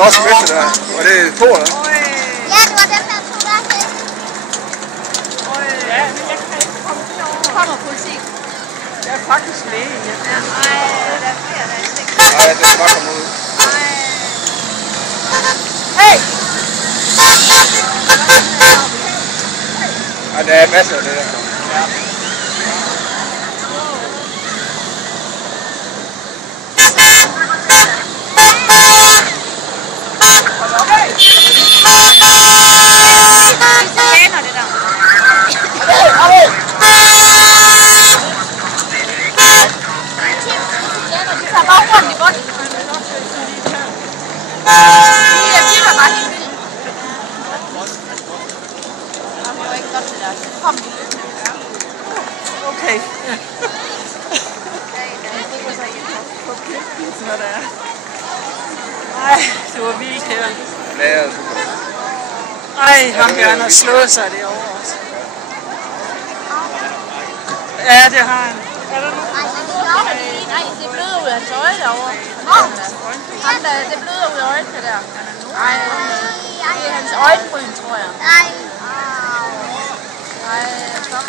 norske mester der. Var det to, eller? Ja, det var dem, der tog der til. Ja, men jeg kan ikke komme derover. Kommer politik. Jeg er faktisk læge. Ja. Nej, der er flere, der ikke. Nej, det er bare kommet ud. Hey! Ja, der er masser af det der. Ja. Okay. Ej, det var vildt her. Ja, Ej, ham her, han har slået sig derovre også. Ja, det har han. Er der nogen? Nej, det bløder ud af hans øje derovre. Det bløder ud af øjnene der. Nej, det er hans øjenbryn, tror jeg. Nej. Stop.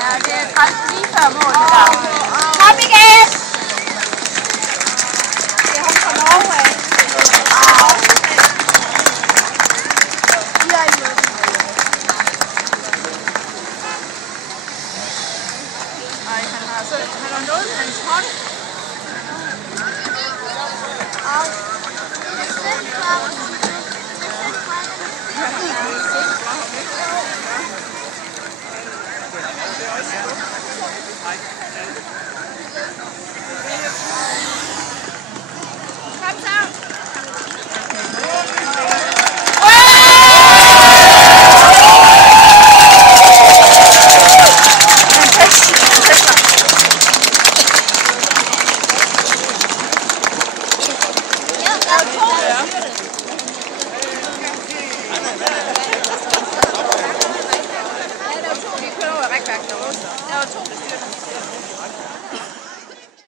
Ja, det er faktisk lige før mål, det der. Kom igen! Det er ham fra Norge af. Ej, han har noget med hans hånd. Kom så! Ja,